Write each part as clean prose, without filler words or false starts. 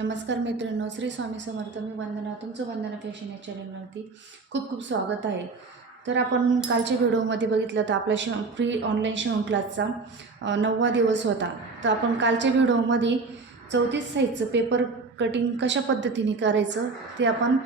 नमस्कार मित्रांनो, श्री स्वामी समर्थ. मी वंदना, तुमचं वंदना फॅशन या चॅनलवरती खूप खूप स्वागत आहे. तर आपण कालच्या व्हिडिओमध्ये बघितलं तर आपला फ्री ऑनलाईन शिवण क्लासचा 9वा दिवस होता. तर आपण कालच्या व्हिडिओमध्ये 34 साईजचं पेपर कटिंग कशा पद्धतीने करायचं ते आपण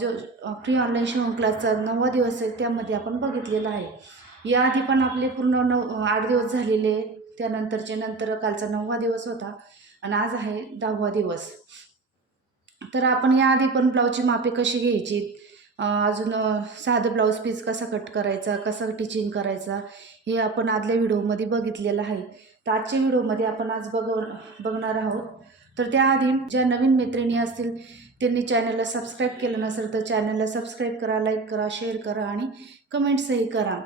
जो फ्री ऑनलाईन शिवण क्लासचा 9वा दिवस आहे त्यामध्ये आपण बघितलेलं आहे. याआधी पण आपले पूर्ण 8 दिवस झालेले, नंतर कालचा 9वा दिवस होता आणि आज आहे 10वा दिवस. तर आपण याआधी पण ब्लाऊजची मापे कशी घ्यायची, अजून साधं ब्लाऊज पीस कसा कट करायचा, कसा टिचिंग करायचा, हे आपण आदल्या व्हिडिओमध्ये बघितलेलं आहे. तर आजच्या व्हिडिओमध्ये आपण आज बघणार आहोत. तर त्याआधी ज्या नवीन मैत्रिणी असतील त्यांनी चॅनलला सबस्क्राईब केलं नसेल तर चॅनलला सबस्क्राईब करा, लाईक करा, शेअर करा आणि कमेंट्सही करा.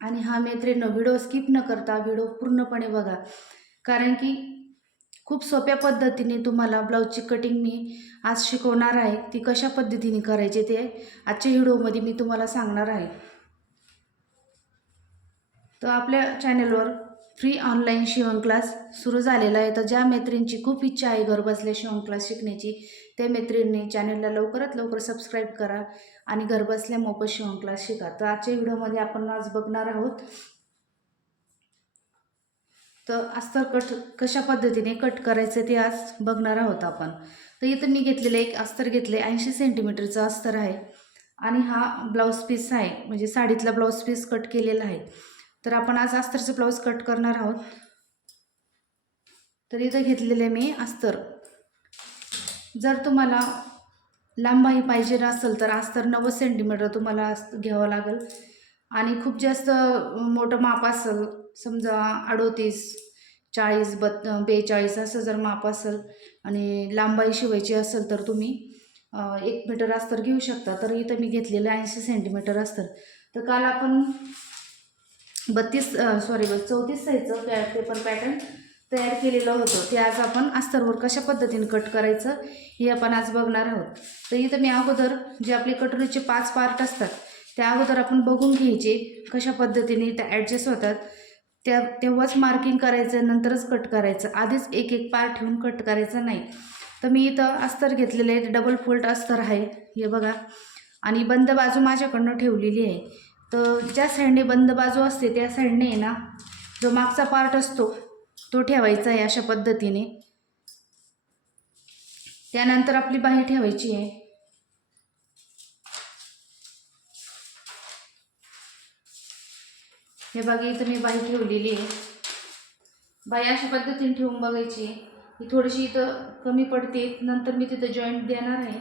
आणि हा मैत्रिणी व्हिडिओ स्किप न करता व्हिडिओ पूर्णपणे बघा, कारण की खूप सोप्या पद्धतीने तुम्हाला ब्लाऊजची कटिंग मी आज शिकवणार आहे. ती कशा पद्धतीने करायची ते आजच्या व्हिडिओमध्ये मी तुम्हाला सांगणार आहे. तर आपल्या चॅनलवर फ्री ऑनलाईन शिवण क्लास सुरू झालेला आहे. तर ज्या मैत्रिणींची खूप इच्छा आहे घरबसल्या शिवण क्लास शिकण्याची, त्या मैत्रिणींनी चॅनलला लवकरात लवकर सबस्क्राईब करा आणि घरबसल्या मोफत शिवण क्लास शिका. तर आजच्या व्हिडिओमध्ये आपण आज बघणार आहोत तर अस्तर कट कशा पद्धतीने कट करायचं ते आज बघणार आहोत आपण. तर इथं मी घेतलेलं एक अस्तर घेतले, 80 सेंटीमीटरचं अस्तर आहे आणि हा ब्लाऊज पीस आहे, म्हणजे साडीतला ब्लाऊज पीस कट केलेला आहे. तर आपण आज अस्तरचं ब्लाऊज कट करणार आहोत. तर इथं घेतलेले मी अस्तर. जर तुम्हाला लांबाई पाहिजे नसेल तर अस्तर 90 सेंटीमीटर तुम्हाला घ्यावं लागेल. आणि खूप जास्त मोठं माप असेल, समजा 38, 40, 42 असं जर माप असेल आणि लांबाई शिवायची असेल तर तुम्ही 1 मीटर अस्तर घेऊ शकता. तर इथं मी घेतलेलं 80 सेंटीमीटर अस्तर. तर काल आपण 34 साईजचं पेपर पॅटर्न तयार केलेलं होतं, ते आज आपण अस्तरवर कशा पद्धतीने कट करायचं हे आपण आज बघणार आहोत. तर इथं मी अगोदर जे आपले कटोरीचे 5 पार्ट असतात त्या अगोदर आपण बघून घ्यायचे कशा पद्धतीने त्या ॲडजस्ट होतात, तेव्हाच मार्किंग करायचं, नंतरच कट करायचं. आधीच एक एक पार्ट ठेवून कट करायचं नाही. तर मी इथं अस्तर घेतलेलं आहे, डबल फोल्ड अस्तर आहे, हे बघा. आणि बंद बाजू माझ्याकडनं ठेवलेली आहे. तर ज्या साईडने बंद बाजू असते त्या साईडने ना जो मागचा पार्ट असतो तो ठेवायचा आहे अशा पद्धतीने. त्यानंतर आपली बाही ठेवायची आहे. हे बघा, इथं मी बाही ठेवलेली आहे. बाही अशा पद्धतीने ठेवून बघायची. ही थोडीशी इथं कमी पडते, नंतर मी तिथं जॉईंट देणार आहे.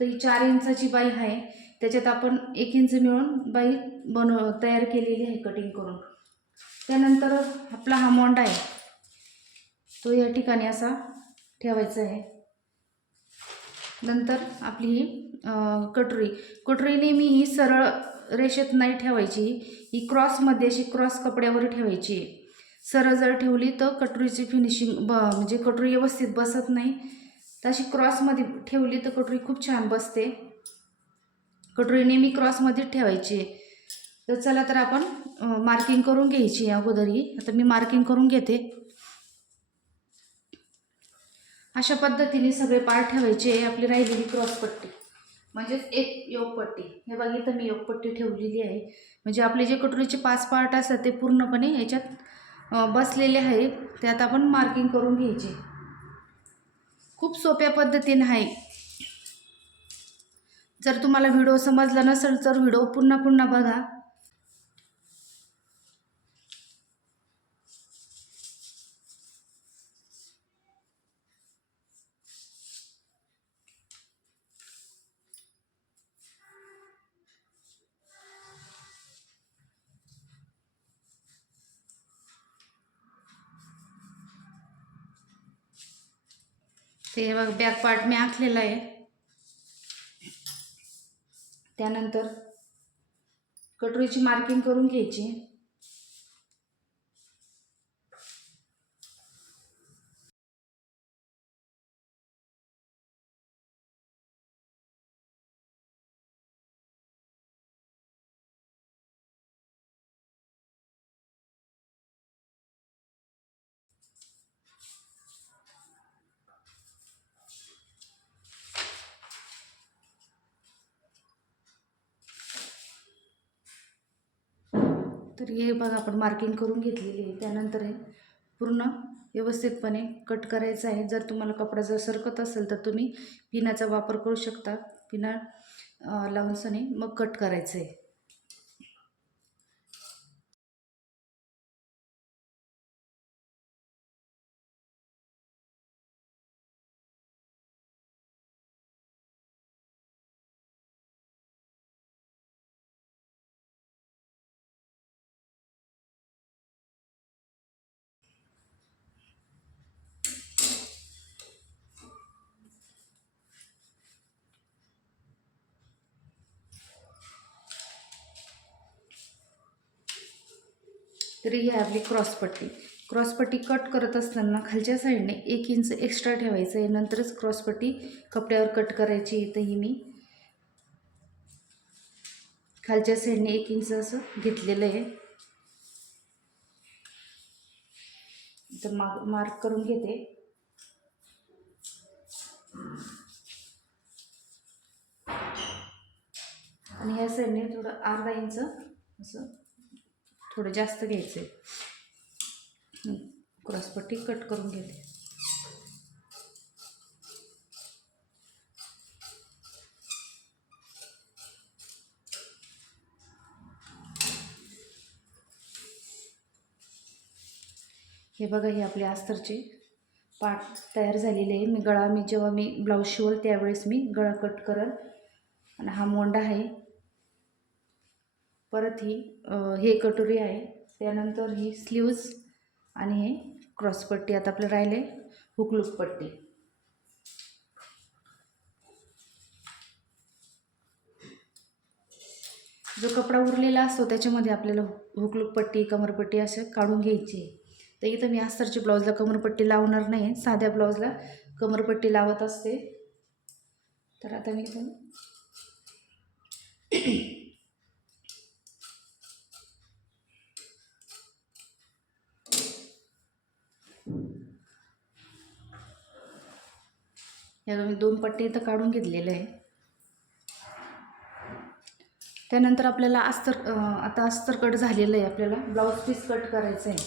तर ही 4 इंचाची बाही आहे, त्याच्यात आपण 1 इंच मिळून बाही तयार केलेली आहे कटिंग करून. त्यानंतर आपला हा मोंडा आहे तो या ठिकाणी असा ठेवायचा आहे. नंतर आपली ही कटोरी नेहमी ही सरळ रेषेत नाही ठेवायची, ही क्रॉसमध्ये अशी क्रॉस कपड्यावर ठेवायची. सरळ जर ठेवली तर कटोरीची फिनिशिंग म्हणजे कटोरी व्यवस्थित बसत नाही. तशी क्रॉसमध्ये ठेवली तर कटोरी खूप छान बसते. कटोरी नेहमी क्रॉसमध्येच ठेवायची. तर चला तर आपण मार्किंग करून घ्यायची अगोदर. आता मी मार्किंग करून घेते. अशा पद्धतीने सगळे पार्ट ठेवायचे. आपली राहिलेली क्रॉसपट्टी म्हणजेच एक योगपट्टी, हे बघा इथं मी योगपट्टी ठेवलेली आहे. म्हणजे आपले जे कटोरीचे 5 पार्ट असतात ते पूर्णपणे याच्यात बसलेले आहे. त्यात आपण मार्किंग करून घ्यायचे. खूप सोप्या पद्धतीने आहे. जर तुम्हाला व्हिडिओ समजला नसेल तर व्हिडिओ पुन्हा पुन्हा बघा. ते बघ, बॅक पार्ट मी आखलेला आहे. त्यानंतर कटोरीची मार्किंग करून घ्यायची. तर हे बघा आपण मार्किंग करून घेतलेली आहे. त्यानंतर हे पूर्ण व्यवस्थितपणे कट करायचं आहे. जर तुम्हाला कपडा जर सरकत असेल तर तुम्ही पिनाचा वापर करू शकता. पिना लावूनसनी मग कट करायचं आहे. तरी ही आपली क्रॉसपट्टी. क्रॉसपट्टी कट करत असताना खालच्या साईडने 1 इंच एक्स्ट्रा ठेवायचं आहे. नंतरच क्रॉसपट्टी कपड्यावर कट करायची. तर ही मी खालच्या साईडने 1 इंच असं घेतलेलं आहे. तर मार्क करून घेते. आणि ह्या साईडने थोडं अर्धा इंच असं थोडं जास्त घ्यायचं आहे. क्रॉसपट्टी कट करून घेते. हे बघा, हे आपले अस्तरचे पार्ट तयार झालेले आहे. जेव्हा मी ब्लाऊज शिवल त्यावेळेस मी गळा कट करल. आणि हा मोंडा आहे. परत हे कटोरी आहे. त्यानंतर ही स्लीव्ज आणि हे क्रॉसपट्टी. आता आपलं राहिले हुकलूक पट्टी. जो कपडा उरलेला असतो त्याच्यामध्ये आपल्याला हुकलूक पट्टी, कमरपट्टी असे काढून घ्यायची आहे. तर इथं मी अस्तरच्या ब्लाऊजला कमरपट्टी लावणार नाही, साध्या ब्लाऊजला कमरपट्टी लावत असते. तर आता मी इथून या मी 2 पट्टी इथं काढून घेतलेल्या आहे. त्यानंतर आपल्याला आता अस्तर कट झालेलं आहे. आपल्याला ब्लाऊज पीस कट करायचं आहे.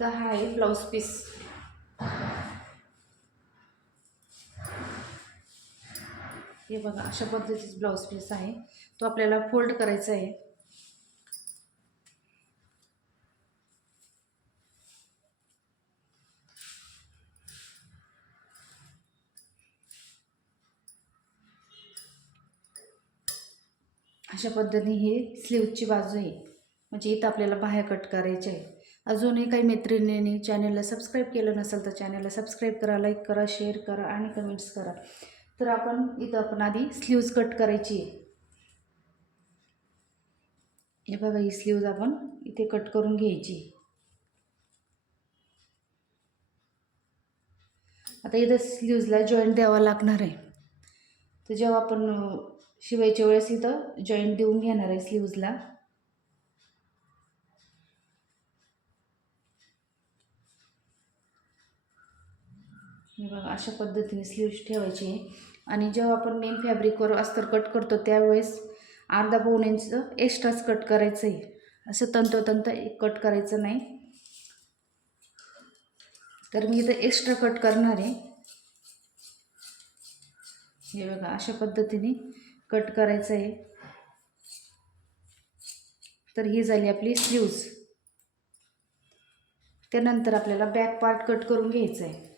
तर हा आहे ब्लाऊज पीस. हे बघा, अशा पद्धतीचं ब्लाऊज पीस आहे. तो आपल्याला फोल्ड करायचा आहे. अशा पद्धतीने हे स्लीवची बाजू आहे. म्हणजे इथं आपल्याला बाह्या कट करायचे आहे. अजूनही काही मैत्रिणींनी चॅनलला सबस्क्राईब केलं नसेल तर चॅनलला सबस्क्राईब करा, लाईक करा, शेअर करा आणि कमेंट्स करा. तर आपण आधी स्लीव्ज कट करायची आहे. हे बघा, ही स्लीव्ज आपण इथे कट करून घ्यायची. आता इथं स्लीव्जला जॉईंट द्यावा लागणार आहे. तर जेव्हा आपण शिवायच्या वेळेस इथं जॉईंट देऊन घेणार आहे स्लीव्जला. हे बघा, अशा पद्धतीने स्लीव्ज ठेवायची आहे. आणि जेव्हा आपण मेन फॅब्रिकवर अस्तर कट करतो त्यावेळेस अर्धा पाऊण इंच एक्स्ट्राच कट करायचं आहे. असं तंतोतंत कट करायचं नाही. तर मी इथं एक्स्ट्रा कट करणार आहे. हे बघा, अशा पद्धतीने कट करायचं आहे. तर ही झाली आपली स्लीव्ज. त्यानंतर आपल्याला बॅक पार्ट कट करून घ्यायचं आहे.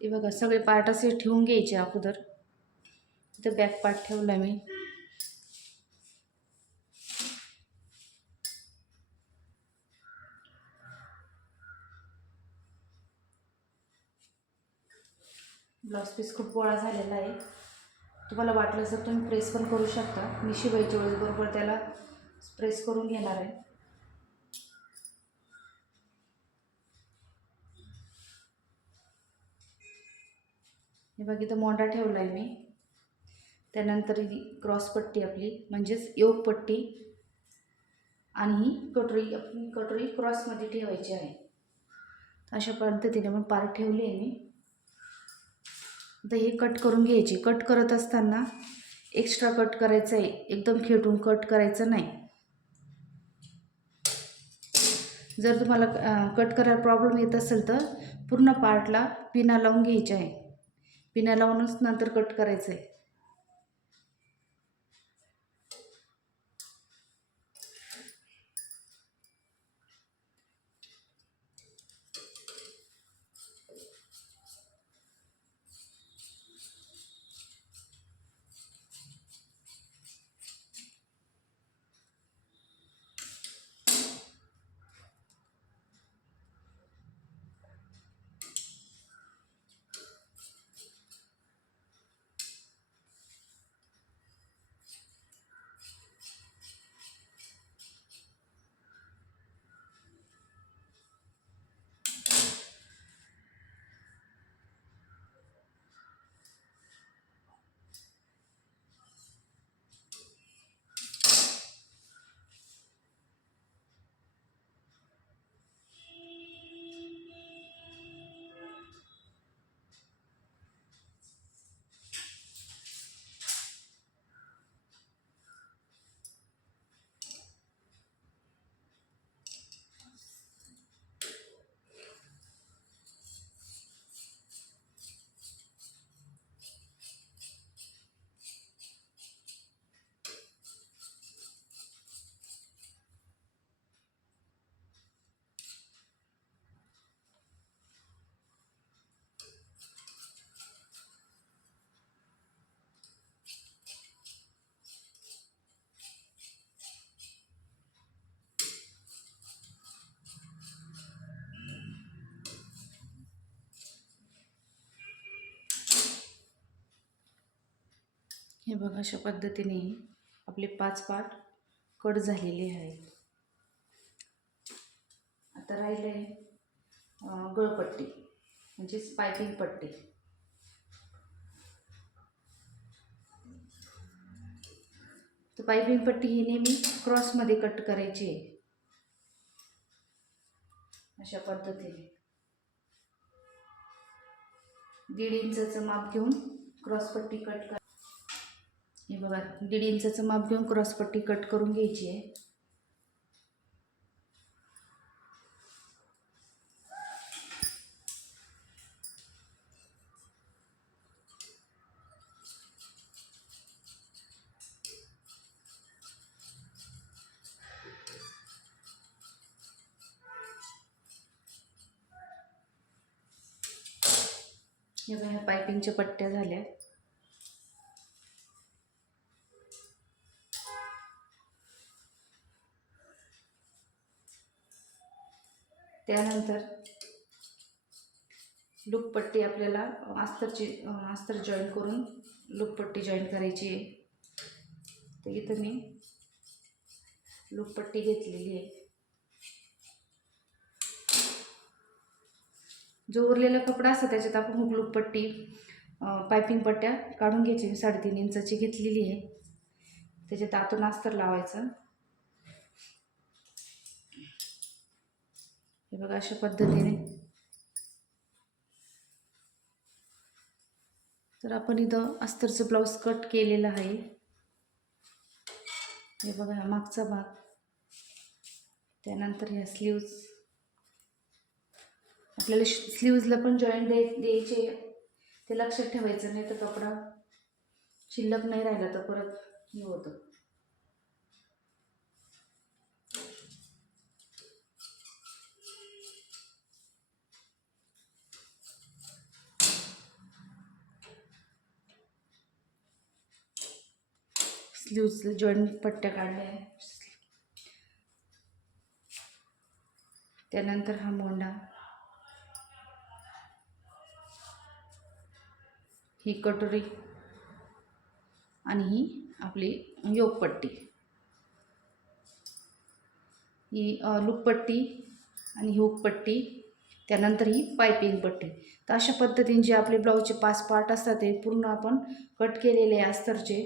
हे बघा, सगळे पार्ट असे ठेवून घ्यायचे अगोदर. इथं बॅक पार्ट ठेवला मी. ब्लाऊज पीस खूप गोळा झालेला आहे. तुम्हाला वाटलं तर तुम्ही प्रेस पण करू शकता. मी शिवायच्या वेळेस बरोबर त्याला प्रेस करून घेणार आहे. हे बघा, इथं मोंडा ठेवला आहे मी. त्यानंतर ही क्रॉस पट्टी आपली म्हणजेच योक पट्टी आणि ही कटोरी क्रॉसमध्ये ठेवायची आहे. अशा पद्धतीने मग पार्ट ठेवले आहे मी. आता हे कट करून घ्यायची. कट करत असताना एक्स्ट्रा कट करायचं आहे, एकदम खेटून कट करायचं नाही. जर तुम्हाला कट करायला प्रॉब्लेम येत असेल तर पूर्ण पार्टला पिना लावून घ्यायची आहे. पिना लावूनच नंतर कट करायचं आहे. हे बघा, अशा पद्धतीने आपले 5 पार्ट कट झालेले आहेत. आता राहिले गळपट्टी म्हणजेच पायपिंग पट्टी. तर पायपिंग पट्टी ही नेहमी क्रॉसमध्ये कट करायची आहे. अशा पद्धतीने 1.5 इंचाचं माप घेऊन क्रॉसपट्टी कट कर. हे बघा, 1.5 इंचाचं माप घेऊन क्रॉसपट्टी कट करून घ्यायची आहे. हे बघा, ह्या पायपिंगच्या पट्ट्या झाल्या. त्यानंतर लूपपट्टी आपल्याला अस्तर जॉईन करून लूपपट्टी जॉईन करायची आहे. तर इथं मी लूपपट्टी घेतलेली आहे. जो उरलेला कपडा असतो त्याच्यात आपण लूपपट्टी पायपिंग पट्ट्या काढून घ्यायची. 3.5 इंचाची घेतलेली आहे. त्याच्यात आतून अस्तर लावायचं. हे बघा, अशा पद्धतीने. तर आपण इथं अस्तरचं ब्लाऊज कट केलेलं आहे. हे बघा, हा मागचा भाग. त्यानंतर ह्या स्लीव्ज. आपल्याला स्लीव्जला पण जॉईंट द्यायचे, ते लक्षात ठेवायचं, नाही तर कपडा शिल्लक नाही राहिला तर परत हे होतं. स्लीव्जला जॉईंट पट्ट्या काढल्या. त्यानंतर हा मोंडा, ही कटोरी आणि ही आपली योकपट्टी. ही लूपपट्टी आणि ही हुकपट्टी त्यानंतर ही पायपिंग पट्टी. तर अशा पद्धतीने जे आपले ब्लाऊजचे 5 पार्ट असतात ते पूर्ण आपण कट केलेले अस्तरचे.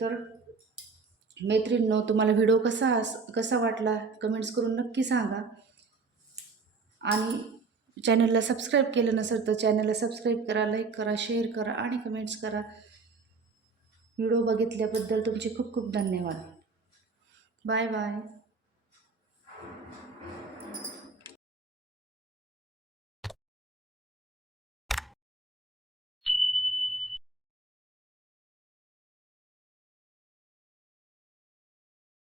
तर मैत्रिणींनो, तुम्हाला व्हिडिओ कसा वाटला कमेंट्स करून नक्की सांगा. आणि चॅनलला सबस्क्राईब केलं नसेल तर चॅनलला सबस्क्राईब करा, लाईक करा, शेअर करा आणि कमेंट्स करा. व्हिडिओ बघितल्याबद्दल तुमचे खूप खूप धन्यवाद. Bye bye.